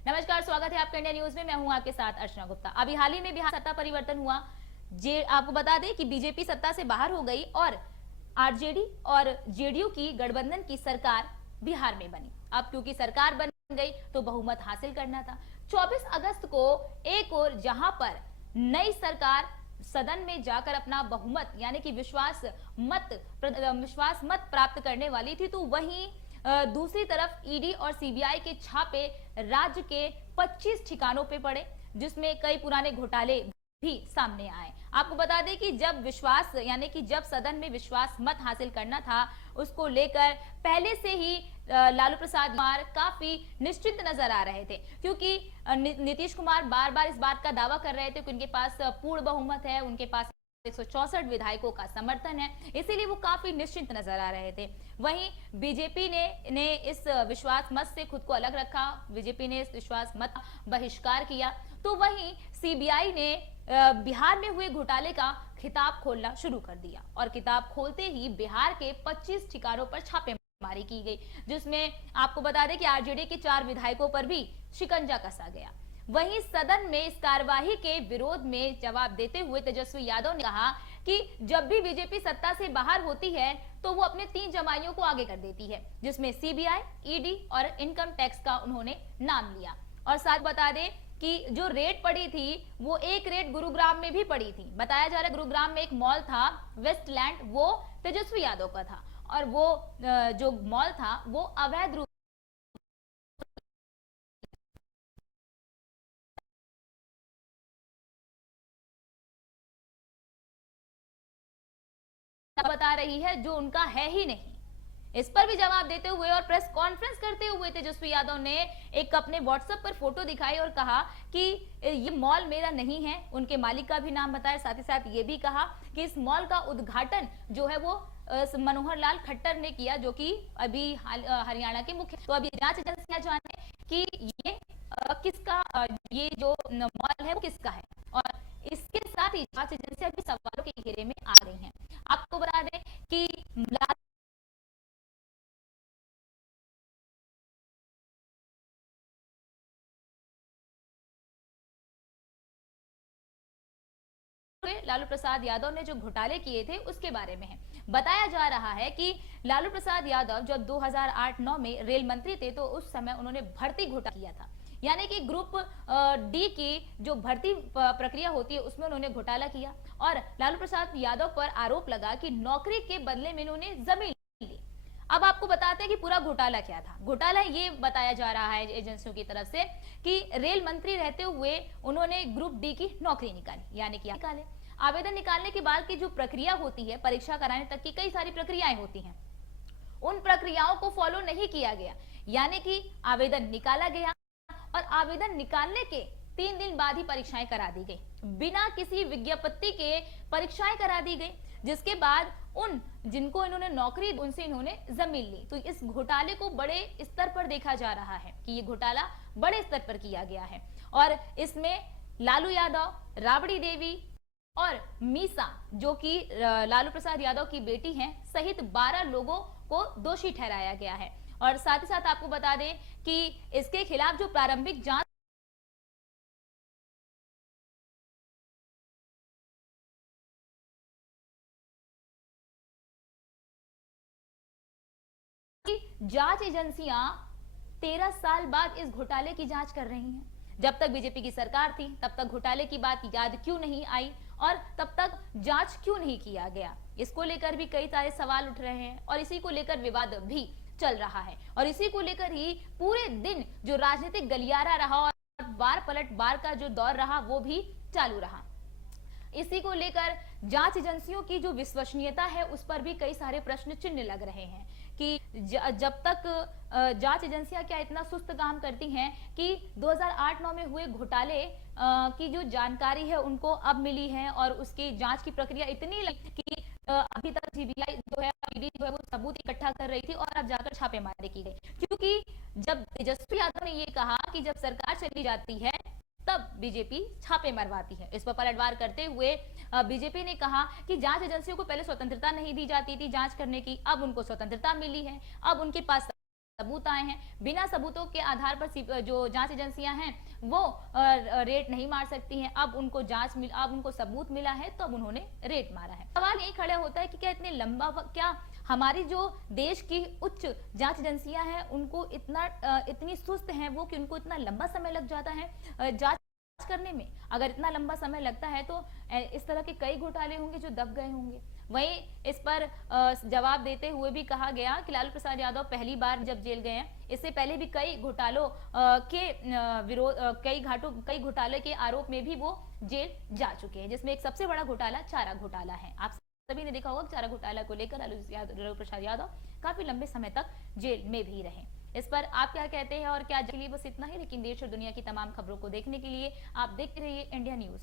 नमस्कार, स्वागत है आपका इंडिया न्यूज में। मैं हूं आपके साथ अर्चना गुप्ता। अभी हाल ही में बिहार सत्ता परिवर्तन हुआ। आपको बता दें कि बीजेपी सत्ता से बाहर हो गई और आरजेडी और जेडीयू की गठबंधन की सरकार बिहार में बनी। अब क्योंकि सरकार बन गई तो बहुमत हासिल करना था। 24 अगस्त को एक और जहां पर नई सरकार सदन में जाकर अपना बहुमत यानी कि विश्वास मत प्राप्त करने वाली थी, तो वहीं दूसरी तरफ ईडी और सीबीआई के छापे राज्य के 25 ठिकानों पे पड़े, जिसमें कई पुराने घोटाले भी सामने आए। आपको बता दें कि जब विश्वास यानी कि जब सदन में विश्वास मत हासिल करना था, उसको लेकर पहले से ही लालू प्रसाद कुमार काफी निश्चिंत नजर आ रहे थे, क्योंकि नीतीश कुमार बार बार इस बात का दावा कर रहे थे कि उनके पास पूर्ण बहुमत है, उनके पास 164 विधायकों का समर्थन है, इसीलिए वो काफी निश्चिंत नजर आ रहे थे। वहीं बीजेपी ने इस विश्वास मत से खुद को अलग रखा, बीजेपी ने इस विश्वास मत बहिष्कार किया। तो वहीं सीबीआई ने बिहार में हुए घोटाले का खिताब खोलना शुरू कर दिया और किताब खोलते ही बिहार के 25 ठिकानों पर छापेमारी की गई, जिसमें आपको बता दें कि आरजेडी के 4 विधायकों पर भी शिकंजा कसा गया। वहीं सदन में इस कार्यवाही के विरोध में जवाब देते हुए तेजस्वी यादव ने कहा कि जब भी बीजेपी सत्ता से बाहर होती है तो वो अपने 3 जमाइयों को आगे कर देती है, जिसमें सीबीआई, ईडी और इनकम टैक्स का उन्होंने नाम लिया। और साथ बता दें कि जो रेड पड़ी थी वो एक रेड गुरुग्राम में भी पड़ी थी। बताया जा रहा है गुरुग्राम में एक मॉल था वेस्टलैंड, वो तेजस्वी यादव का था और वो जो मॉल था वो अवैध रूप बता रही है जो उनका है ही नहीं। इस पर भी जवाब देते हुए और प्रेस कॉन्फ्रेंस करते हुए तेजस्वी यादव ने एक अपने व्हाट्सएप पर फोटो दिखाई और कहा कि ये मॉल मेरा नहीं है, उनके मालिक का भी नाम बताया। साथ ही साथ ये भी कहा कि इस मॉल का उद्घाटन जो है वो मनोहर लाल खट्टर ने किया, जो कि अभी हरियाणा के मुख्य। तो अभी जांच एजेंसियां जाने कि ये किसका ये जो मॉल है वो किसका है, और इसके साथ ही जांच एजेंसियां भी सवालों के घेरे में आ गई हैं। आपको बता दें कि लालू प्रसाद यादव ने जो घोटाले किए थे उसके बारे में है। बताया जा रहा है कि लालू प्रसाद यादव जब 2008-9 में रेल मंत्री थे तो उस समय उन्होंने भर्ती घोटाला किया था, यानी कि ग्रुप डी की जो भर्ती प्रक्रिया होती है उसमें उन्होंने घोटाला किया। और लालू प्रसाद यादव पर आरोप लगा कि नौकरी के बदले में उन्होंने जमीन ली। अब आपको बताते हैं कि पूरा घोटाला क्या था। घोटाला ये बताया जा रहा है एजेंसियों की तरफ से कि रेल मंत्री रहते हुए उन्होंने ग्रुप डी की नौकरी निकाली, यानी कि निकाले आवेदन निकालने के बाद की जो प्रक्रिया होती है, परीक्षा कराने तक की कई सारी प्रक्रियाएं होती हैं, उन प्रक्रियाओं को फॉलो नहीं किया गया, यानी कि आवेदन निकाला गया और आवेदन निकालने के 3 दिन बाद ही परीक्षाएं करा दी गई, बिना किसी विज्ञप्ति के परीक्षाएं करा दी गई, जिसके बाद उन जिनको इन्होंने नौकरी उनसे इन्होंने जमीन ली। तो इस घोटाले को बड़े स्तर पर देखा जा रहा है कि ये घोटाला बड़े स्तर पर किया गया है और इसमें लालू यादव, राबड़ी देवी और मीसा जो कि लालू प्रसाद यादव की बेटी हैं सहित 12 लोगों को दोषी ठहराया गया है। और साथ ही साथ आपको बता दें कि इसके खिलाफ जो प्रारंभिक जांच एजेंसियां 13 साल बाद इस घोटाले की जांच कर रही हैं। जब तक बीजेपी की सरकार थी तब तक घोटाले की बात याद क्यों नहीं आई और तब तक जांच क्यों नहीं किया गया, इसको लेकर भी कई सारे सवाल उठ रहे हैं और इसी को लेकर विवाद भी चल रहा है। और इसी को लेकर ही पूरे दिन जो राजनीतिक गलियारा रहा और बार पलट बार का जो दौर रहा वो भी चालू रहा। इसी को लेकर जांच एजेंसियों की जो विश्वसनीयता है उस पर भी कई सारे प्रश्न चिन्ह लग रहे हैं कि जब तक जांच एजेंसियां क्या इतना सुस्त काम करती हैं कि 2008-9 में हुए घोटाले की जो जानकारी है उनको अब मिली है और उसकी जांच की प्रक्रिया इतनी लगी कि अभी तक सीबीआई जो है, ईडी जो है वो सबूत इकट्ठा कर रही थी और अब जाकर छापेमारी की गई, क्योंकि जब तेजस्वी यादव ने ये कहा कि जब सरकार चली जाती है तब बीजेपी छापे मरवाती है। इस पर पलटवार करते हुए बीजेपी ने कहा कि जांच एजेंसियों को पहले स्वतंत्रता नहीं दी जाती थी जांच करने की, अब उनको स्वतंत्रता मिली है, अब उनके पास सबूत आए हैं, बिना सबूतों के आधार पर जो जांच एजेंसियां हैं वो रेट नहीं मार सकती हैं। अब उनको अब उनको सबूत मिला है तो अब उन्होंने रेट मारा है। सवाल यही खड़ा होता है कि क्या इतने लंबा वक्त, क्या हमारी जो देश की उच्च जांच एजेंसियां हैं उनको इतनी सुस्त हैं वो कि उनको इतना लंबा समय लग जाता है जांच करने में। अगर इतना लंबा समय लगता है तो इस तरह के कई घोटाले होंगे जो दब गए होंगे। वहीं इस पर जवाब देते हुए भी कहा गया कि लालू प्रसाद यादव पहली बार जब जेल गए हैं, इससे पहले भी कई घोटालों के विरोध कई घोटाले के आरोप में भी वो जेल जा चुके हैं, जिसमें एक सबसे बड़ा घोटाला चारा घोटाला है। आप सभी ने देखा होगा चारा घोटाला को लेकर लालू प्रसाद यादव काफी लंबे समय तक जेल में भी रहे। इस पर आप क्या कहते हैं और क्या? के लिए बस इतना ही, लेकिन देश और दुनिया की तमाम खबरों को देखने के लिए आप देखते रहिए इंडिया न्यूज।